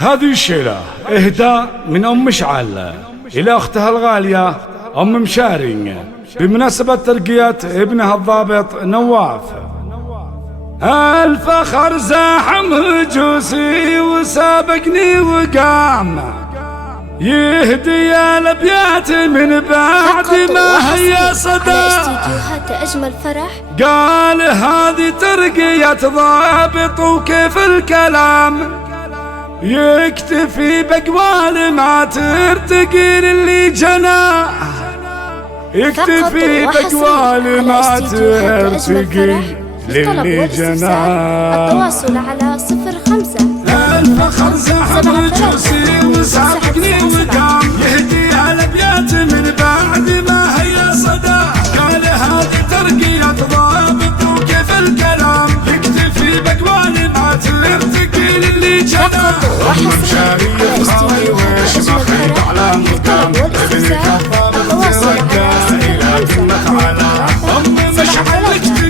هذه الشيلة إهداء من أم مشعل إلى أختها الغالية أم مشاري بمناسبة ترقية ابنها الضابط نواف. الفخر زاحم هجوسي وسابقني وقام يهدي الأبيات من بعد ما هي صدى. أجمل فرح قال هذه ترقية ضابط وكيف الكلام يكتفي بقوال ما ترتقي للي جنى، يكتفي بقوال ما ترتقي للي جنى. التواصل على 05. الفخر زحم جوسي وسابقني وقام يهدي الأبيات من بعد ما هي صدى. قال هذه ترقية ضابط وكيف الكلام يكتفي بقوال ما ترتقي للي جنى. أم مشاري بخاوي وش مخيط على مقام ابن كفار ترقى إلى قمة على. أم مشعل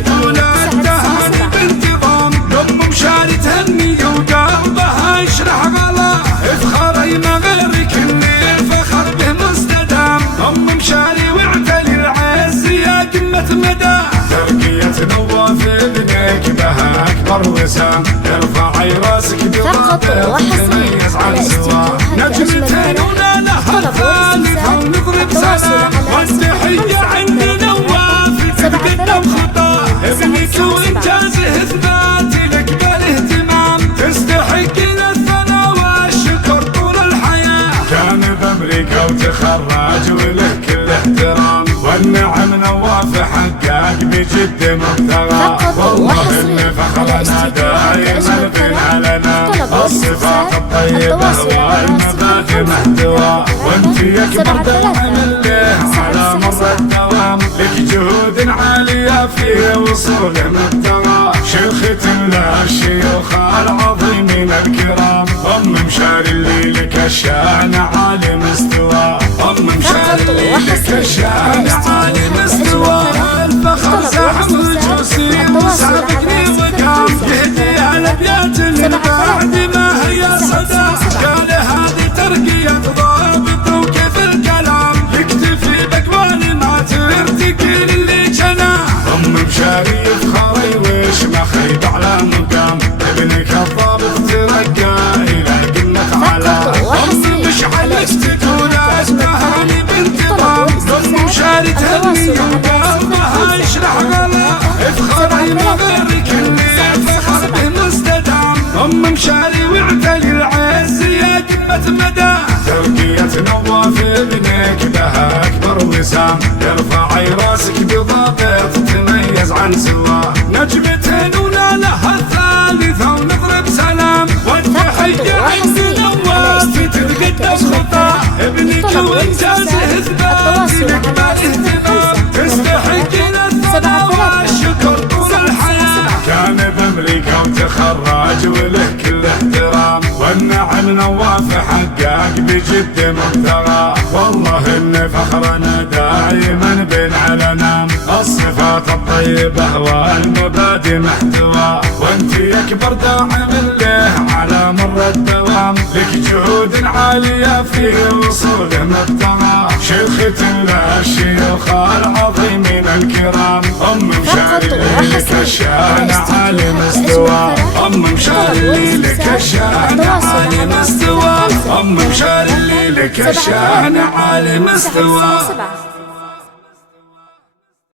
تقول الدهر بانتظام أم مشاري تهني وقلبها يشرح غلا افخري ما غيرك اللي الفخر به مستدام. أم مشاري واعتلي العز يا قمة مدى. ترقية نواف ابنك بها أكبر وسام ارفعي راسك بضابط تميز عن سواه. نجمتين ولا لها ثالثة ونضرب سلام والتحية عند نواف تتقدم خطاه. ابنك وإنجازه إثبات لك بالاهتمام تستحق الثناء والشكر طول الحياة. كان بأمريكا وتخرج وله كل احترام والنعم نواف حقق بجد مبتغى. والله إن فخرنا دائما بين علنا الصفات الطيبة والمبادئ محتوى. وانت أكبر داعم له على مر الدوام لك جهود عالية في وصول مبتغى. شيخة له الشيوخ العظيمين الكرام أم مشاري اللي لك الشان عالي مستوى. أم مشاري اللي لك الشان عالي مستوى. الفخر زاحم هجوسي وسابقني وقام يهدي الأبيات من بعد ما هي صدى. قال هذه ترقية ضابط وكيف الكلام يكتفي بقوال ما ترتقي للي جنى. أم مشاري فخري وش ما خيب على مقام ابنك الضابط ترقى إلى قمة على. أم مشعل تقول اسمها لي بانتظام أم مشاري تهني وقلبها يشرح غلا افخري ما غيرك اللي الفخر به مستدام. أم مشاري واعتلي العز يا قمة مدى. ترقية نواف ابنك بها أكبر وسام ارفعي راسك بضابط تميز عن سواه. نجمتين ولا لها الثالثة ونضرب سلام والتحية عند نواف تتقدم خطاه. ابنك وإنجازه إثبات لك بالاهتمام تستحق الثناء والشكر طول الحياة. كان بأمريكا وتخرج وله كل احترام والنعم نواف حقق بجد مبتغى. والله إن فخرنا دائما بين علنا الصفات الطيبة والمبادئ محتوى. وانت أكبر داعم له على مر الدوام لك جهود عالية في وصول مبتغى. شيخة له الشيوخ العظيمين الكرام أم مشاري لك الشان عالي مستوى. أم مشاري لك الشان عالي مستوى. أم مشاري لك الشان عالي مستوى.